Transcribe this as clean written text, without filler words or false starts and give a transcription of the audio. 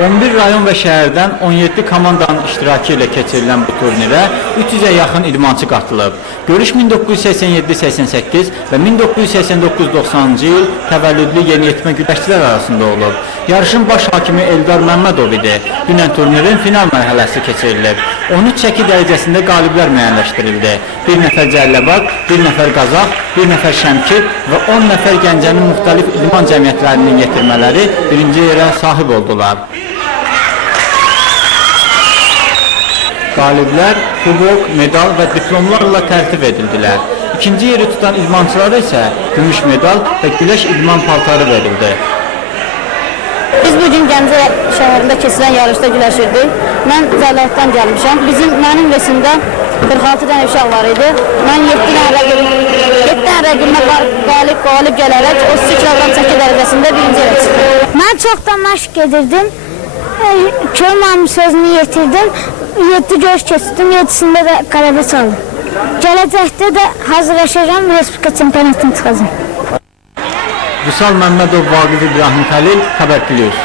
11 rayon və şəhərdən 17 komandanın iştirakı ilə keçirilən bu turnirə 300-ə yaxın idmançı qatılıb. Görüş 1987-88 və 1989-90-cı il təvəllüdlü yeniyetmə güləşçilər arasında olub. Yarışın baş hakimi Eldar Məmmədov idi. Dünən turnirin final mərhələsi keçirilib. 13 çəki dərəcəsində qaliblər müəyyənləşdirildi. Bir nəfər Cəlləbad, bir nəfər Qazax, bir nəfər Şəmkir və 10 nəfər Gəncənin müxtəlif idman cəmiyyətlərinin yetirmələri birinci yerə sahib oldular. Qaliblər kubok, medal və diplomlarla tərtib edildilər. İkinci yeri tutan idmançılara isə gümüş medal və güləş idman paltarı verildi. Biz bugün Gəncə şəhərində keçirilən yarışda güləşirdik. Mən Cəlladdan gəlmişəm. Mənim vesimdə 46 dənə uşaq var idi. Mən 7 dənə rəqimlə qalib gələrək 32 kilogram çəki dərəcəsində birinci yerə çıxdım. Mən çoxdan məşq edirdim. Kölməmin sözünü yetirdim. 7 görüş keçirdim, 7-sində də qələbə çaldım. Gələcəkdə də hazırlaşacağım, Respublika çempionatına çıxacağım. Vüsal Məmmədov, Vaqif İbrahim Xəlil, Xəbər Plus.